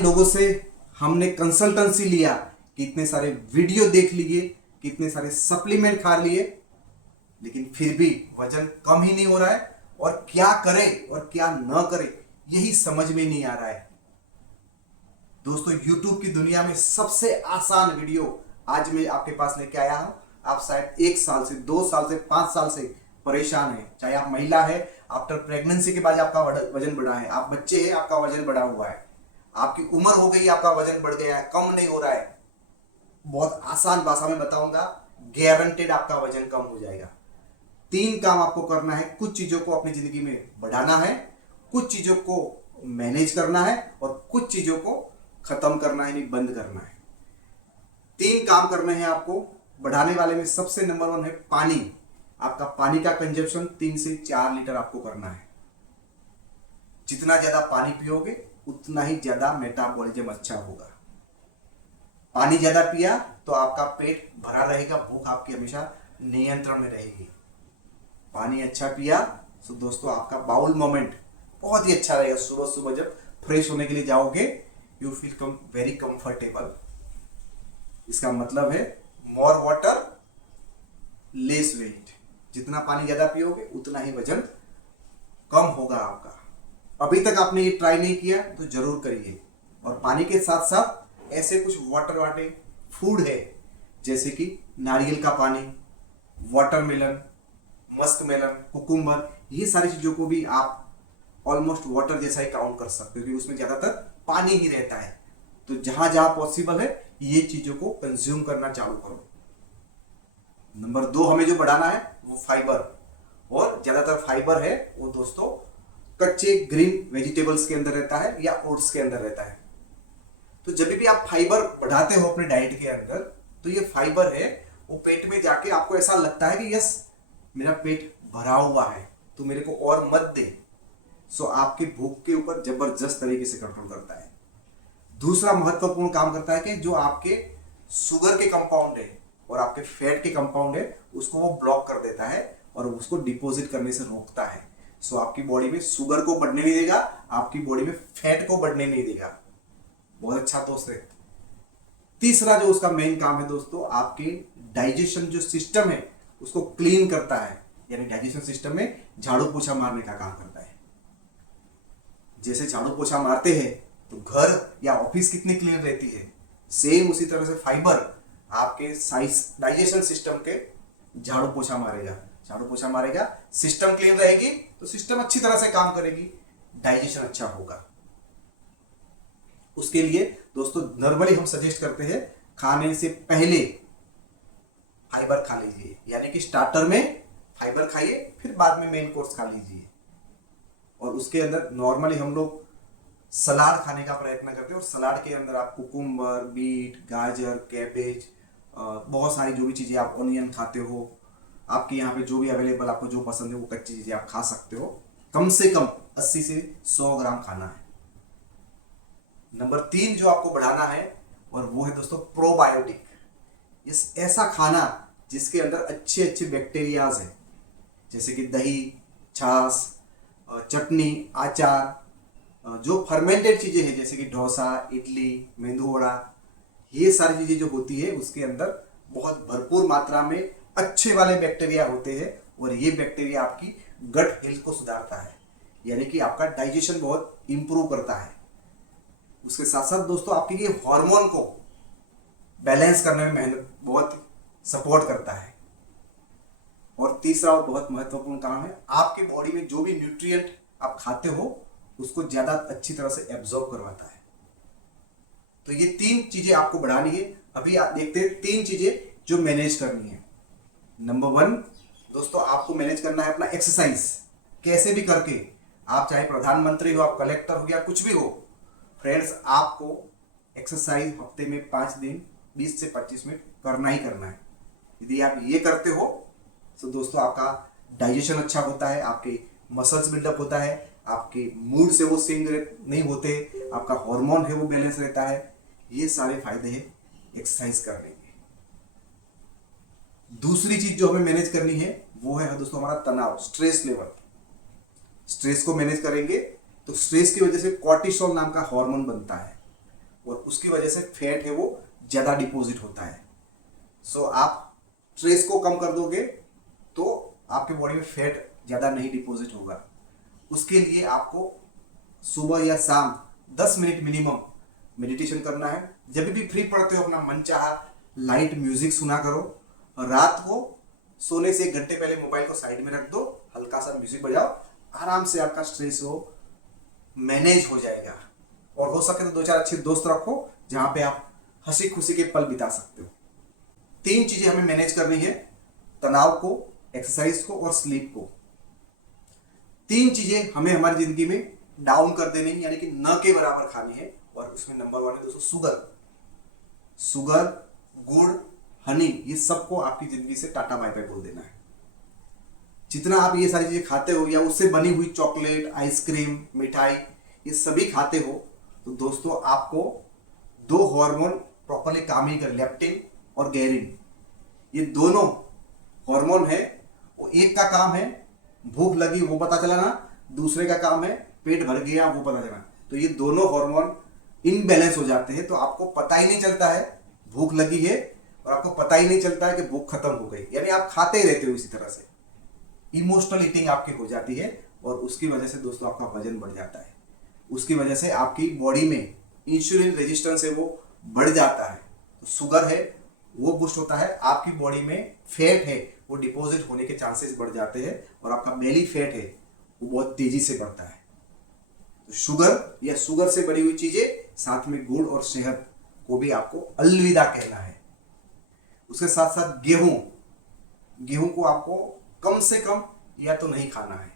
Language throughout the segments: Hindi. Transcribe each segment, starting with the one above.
लोगों से हमने कंसल्टेंसी लिया, कितने सारे वीडियो देख लिए, कितने सारे सप्लीमेंट खा लिए, लेकिन फिर भी वजन कम ही नहीं हो रहा है। और क्या करे और क्या न करे यही समझ में नहीं आ रहा है। दोस्तों, YouTube की दुनिया में सबसे आसान वीडियो आज मैं आपके पास लेके आया हूं। आप शायद 1 साल से 2 साल से 5 साल से परेशान है, चाहे आप महिला है, आफ्टर प्रेगनेंसी के बाद आपका वजन बढ़ा है, आप बच्चे हैं आपका वजन बढ़ा हुआ है, आपकी उम्र हो गई आपका वजन बढ़ गया है, कम नहीं हो रहा है। बहुत आसान भाषा में बताऊंगा, गारंटेड आपका वजन कम हो जाएगा। 3 काम आपको करना है। कुछ चीजों को अपनी जिंदगी में बढ़ाना है, कुछ चीजों को मैनेज करना है और कुछ चीजों को खत्म करना है, नहीं बंद करना है। 3 काम करने हैं आपको। बढ़ाने वाले में सबसे नंबर 1 है पानी। आपका पानी का कंजप्शन 3 से 4 लीटर आपको करना है। जितना ज्यादा पानी पियोगे उतना ही ज्यादा मेटाबॉलिज्म अच्छा होगा। पानी ज्यादा पिया तो आपका पेट भरा रहेगा, भूख आपकी हमेशा नियंत्रण में रहेगी। पानी अच्छा पिया तो दोस्तों आपका बाउल मोमेंट बहुत ही अच्छा रहेगा। सुबह सुबह जब फ्रेश होने के लिए जाओगे, यू फील वेरी कंफर्टेबल। इसका मतलब है मोर वाटर लेस वेट। जितना पानी ज्यादा पियोगे उतना ही वजन कम होगा आपका। अभी तक आपने ये ट्राई नहीं किया तो जरूर करिए। और पानी के साथ साथ ऐसे कुछ वाटर फूड है, जैसे कि नारियल का पानी, वाटरमेलन, मस्क मेलन, कुकुम्बर, ये सारी चीजों को भी आप ऑलमोस्ट वाटर जैसा ही काउंट कर सकते हो, क्योंकि उसमें ज्यादातर पानी ही रहता है। तो जहां जहां पॉसिबल है ये चीजों को कंज्यूम करना चालू करो। नंबर 2 हमें जो बढ़ाना है वो फाइबर। और ज्यादातर फाइबर है वो दोस्तों कच्चे ग्रीन वेजिटेबल्स के अंदर रहता है या ओट्स के अंदर रहता है। तो जब भी आप फाइबर बढ़ाते हो अपने डाइट के अंदर, तो ये फाइबर है वो पेट में जाके आपको ऐसा लगता है कि यस मेरा पेट भरा हुआ है तो मेरे को और मत दे। सो आपकी भूख के ऊपर जबरदस्त तरीके से कंट्रोल करता है। दूसरा महत्वपूर्ण काम करता है कि जो आपके शुगर के कंपाउंड है और आपके फैट के कंपाउंड है उसको वो ब्लॉक कर देता है और उसको डिपॉजिट करने से रोकता है। सो आपकी बॉडी में शुगर को बढ़ने नहीं देगा, आपकी बॉडी में फैट को बढ़ने नहीं देगा। बहुत अच्छा दोस्त है। तीसरा जो उसका मेन काम है दोस्तों, आपके डाइजेशन जो सिस्टम है उसको क्लीन करता है। यानी डाइजेशन सिस्टम में झाड़ू पोछा मारने का काम करता है। जैसे झाड़ू पोछा मारते हैं तो घर या ऑफिस कितनी क्लीन रहती है, सेम उसी तरह से फाइबर आपके डाइजेशन सिस्टम के झाड़ू पोछा मारेगा। झाड़ू पोछा मारेगा, सिस्टम क्लीन रहेगी तो सिस्टम अच्छी तरह से काम करेगी, डाइजेशन अच्छा होगा। उसके लिए दोस्तों नॉर्मली हम सजेस्ट करते हैं खाने से पहले फाइबर खा लीजिए। यानी कि स्टार्टर में फाइबर खाइए, फिर बाद में मेन कोर्स खा लीजिए। और उसके अंदर नॉर्मली हम लोग सलाद खाने का प्रयत्न करते हैं। और सलाद के अंदर आप कुकुम्बर, बीट, गाजर, कैबेज, बहुत सारी जो भी चीज़ें आप ऑनियन खाते हो, आपके यहाँ पे जो भी अवेलेबल आपको जो पसंद है वो कच्ची चीज़ें आप खा सकते हो। कम से कम 80 से 100 ग्राम खाना है। नंबर 3 जो आपको बढ़ाना है और वो है दोस्तों प्रोबायोटिक। इस ऐसा खाना जिसके अंदर अच्छे अच्छे बैक्टीरियाज हैं, जैसे कि दही, छाछ, चटनी, आचार, जो फर्मेंटेड चीज़ें हैं जैसे कि डोसा, इडली, मेंदू वड़ा, ये सारी चीज़ें जो होती है उसके अंदर बहुत भरपूर मात्रा में अच्छे वाले बैक्टीरिया होते हैं। और ये बैक्टीरिया आपकी गट हेल्थ को सुधारता है, यानी कि आपका डाइजेशन बहुत इंप्रूव करता है। उसके साथ साथ दोस्तों आपके ये हार्मोन को बैलेंस करने में मेहनत बहुत सपोर्ट करता है। और तीसरा और बहुत महत्वपूर्ण काम है, आपके बॉडी में जो भी न्यूट्रिएंट आप खाते हो उसको ज्यादा अच्छी तरह से एब्जॉर्ब करवाता है। तो ये 3 चीजें आपको बढ़ानी है। अभी आप देखते हैं 3 चीजें जो मैनेज करनी है। नंबर 1 दोस्तों आपको मैनेज करना है अपना एक्सरसाइज। कैसे भी करके, आप चाहे प्रधानमंत्री हो, आप कलेक्टर हो या कुछ भी हो, फ्रेंड्स आपको एक्सरसाइज हफ्ते में 5 दिन 20 से 25 मिनट करना ही करना है। यदि आप ये करते हो तो दोस्तों आपका डाइजेशन अच्छा होता है, आपके मसल्स बिल्डअप होता है, आपके मूड से वो सिंग नहीं होते, आपका हार्मोन है वो बैलेंस रहता है। ये सारे फायदे हैं एक्सरसाइज करने के। दूसरी चीज जो हमें मैनेज करनी है वो है दोस्तों हमारा तनाव, स्ट्रेस लेवल। स्ट्रेस को मैनेज करेंगे तो स्ट्रेस की वजह से कॉर्टिसोल नाम का हार्मोन बनता है। और उसकी वजह से फैट है वो ज़्यादा डिपॉजिट होता है। सो आप स्ट्रेस को कम कर दोगे तो आपके बॉडी में फैट ज़्यादा नहीं डिपॉजिट होगा। उसके लिए आपको सुबह या शाम 10 मिनट मिनिमम मेडिटेशन करना है। जब भी फ्री पड़ते हो अपना मनचाहा लाइट म्यूजिक सुना करो, और रात को सोने से 1 घंटे पहले मोबाइल को साइड में रख दो, हल्का सा म्यूजिक बजाओ, आराम से आपका स्ट्रेस हो मैनेज हो जाएगा। और हो सके तो 2-4 अच्छे दोस्त रखो जहां पे आप हंसी खुशी के पल बिता सकते हो। 3 चीजें हमें मैनेज करनी है, तनाव को, एक्सरसाइज को और स्लीप को। 3 चीजें हमें हमारी जिंदगी में डाउन कर देनी है, यानी कि न के बराबर खानी है। और उसमें नंबर 1 है दोस्तों शुगर, गुड़, हनी, ये सबको आपकी जिंदगी से टाटा बाय बाय बोल देना है। जितना आप ये सारी चीजें खाते हो या उससे बनी हुई चॉकलेट, आइसक्रीम, मिठाई, ये सभी खाते हो तो दोस्तों आपको 2 हार्मोन प्रॉपर्ली काम ही कर, लेप्टिन और गेरिन, ये दोनों हार्मोन है। वो एक का काम है भूख लगी वो पता चला ना, दूसरे का काम है पेट भर गया वो पता चला। तो ये दोनों हार्मोन इनबैलेंस हो जाते हैं तो आपको पता ही नहीं चलता है भूख लगी है और आपको पता ही नहीं चलता है कि भूख खत्म हो गई, यानी आप खाते ही रहते हो। इसी तरह से इमोशनल ईटिंग आपकी हो जाती है और उसकी वजह से दोस्तों आपका वजन बढ़ जाता है। उसकी वजह से आपकी बॉडी में इंसुलिन रेजिस्टेंस है वो बढ़ जाता है। तो शुगर है वो बुस्ट होता है, आपकी बॉडी में फैट है वो डिपॉजिट होने के चांसेस बढ़ जाते हैं और आपका बेली फैट है वो बहुत तेजी से बढ़ता है। तो शुगर या शुगर से बनी हुई चीजें, साथ में गुड़ और शहद को भी आपको अलविदा कहना है। उसके साथ साथ गेहूं को आपको कम से कम या तो नहीं खाना है।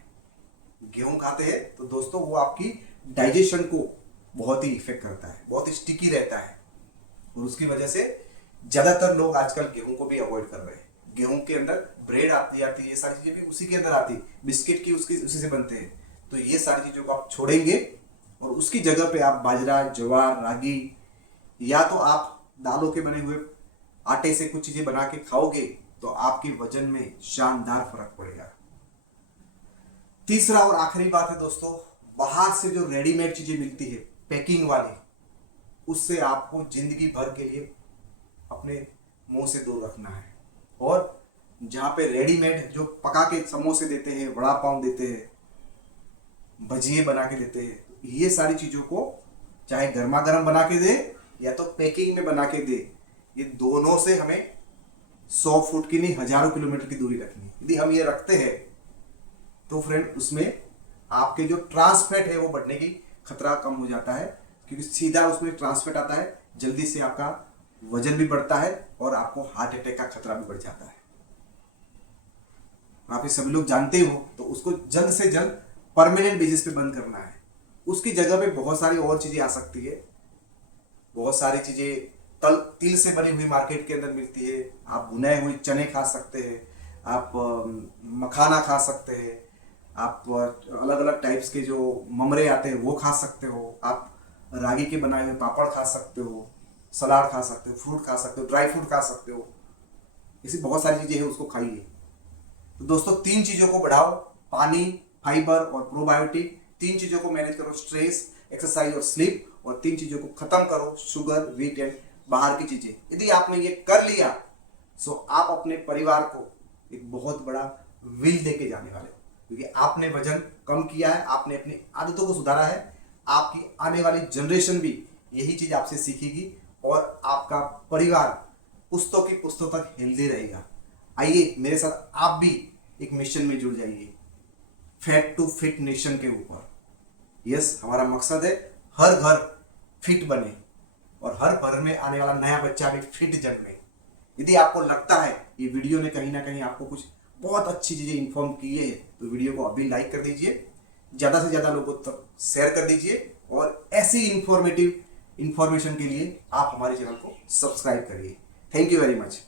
गेहूं खाते हैं तो दोस्तों वो आपकी डाइजेशन को बहुत ही इफेक्ट करता है, बहुत ही स्टिकी रहता है और उसकी वजह से ज्यादातर लोग आजकल गेहूं को भी अवॉइड कर रहे हैं। गेहूं के अंदर ब्रेड आती है, ये सारी चीजें भी उसी के अंदर आती, बिस्किट की उसी से बनते हैं। तो ये सारी चीजों को आप छोड़ेंगे और उसकी जगह पे आप बाजरा, ज्वार, रागी या तो आप दालों के बने हुए आटे से कुछ चीजें बना के खाओगे तो आपके वजन में शानदार फर्क पड़ेगा। तीसरा और आखिरी बात है दोस्तों, बाहर से जो रेडीमेड चीजें मिलती है पैकिंग वाली, उससे आपको जिंदगी भर के लिए अपने मुंह से दूर रखना है। और जहां पे रेडीमेड जो पका के समोसे देते हैं, वड़ा पाव देते हैं, भजिए बना के देते हैं, ये सारी चीजों को चाहे गर्मा गर्म बना के दे या तो पैकिंग में बना के दे, ये दोनों से हमें 100 फुट की नहीं हजारों किलोमीटर की दूरी रखनी है। यदि हम ये रखते हैं तो फ्रेंड उसमें आपके जो ट्रांसफैट है वो बढ़ने की खतरा कम हो जाता है, क्योंकि सीधा उसमें ट्रांसफैट आता है, जल्दी से आपका वजन भी बढ़ता है और आपको हार्ट अटैक का खतरा भी बढ़ जाता है। आप ये सभी लोग जानते हो तो उसको जल्द से जल्द परमानेंट बेसिस पे बंद करना है। उसकी जगह पे बहुत सारी और चीजें आ सकती है, बहुत सारी चीजें तिल से बनी हुई मार्केट के अंदर मिलती है। आप भुने हुए चने खा सकते हैं, आप मखाना खा सकते हैं, आप अलग अलग टाइप्स के जो ममरे आते हैं वो खा सकते हो, आप रागी के बनाए हुए पापड़ खा सकते हो, सलाद खा सकते हो, फ्रूट खा सकते हो, ड्राई फ्रूट खा सकते हो, ऐसी बहुत सारी चीजें हैं उसको खाइए। तो दोस्तों 3 चीजों को बढ़ाओ, पानी, फाइबर और प्रोबायोटिक। 3 चीजों को मैनेज करो, स्ट्रेस, एक्सरसाइज और स्लीप। और 3 चीजों को खत्म करो, शुगर, व्हीट एंड बाहर की चीजें। यदि आपने ये कर लिया तो आप अपने परिवार को एक बहुत बड़ा विल देके जाने वाले हो, क्योंकि आपने वजन कम किया है, आपने अपनी आदतों को सुधारा है। आपकी आने वाली जनरेशन भी यही चीज आपसे सीखेगी और आपका परिवार पुस्तों की पुस्तों तक हेल्दी रहेगा। आइए मेरे साथ आप भी एक मिशन में जुड़ जाइए, फैट टू फिट नेशन के ऊपर। यस, हमारा मकसद है हर घर फिट बने और हर घर में आने वाला नया बच्चा भी फिट जन्मे। यदि आपको लगता है ये वीडियो ने कहीं ना कहीं आपको कुछ बहुत अच्छी चीजें इन्फॉर्म की है तो वीडियो को अभी लाइक कर दीजिए, ज्यादा से ज्यादा लोगों तक शेयर कर दीजिए और ऐसी इंफॉर्मेशन के लिए आप हमारे चैनल को सब्सक्राइब करिए। Thank you very much.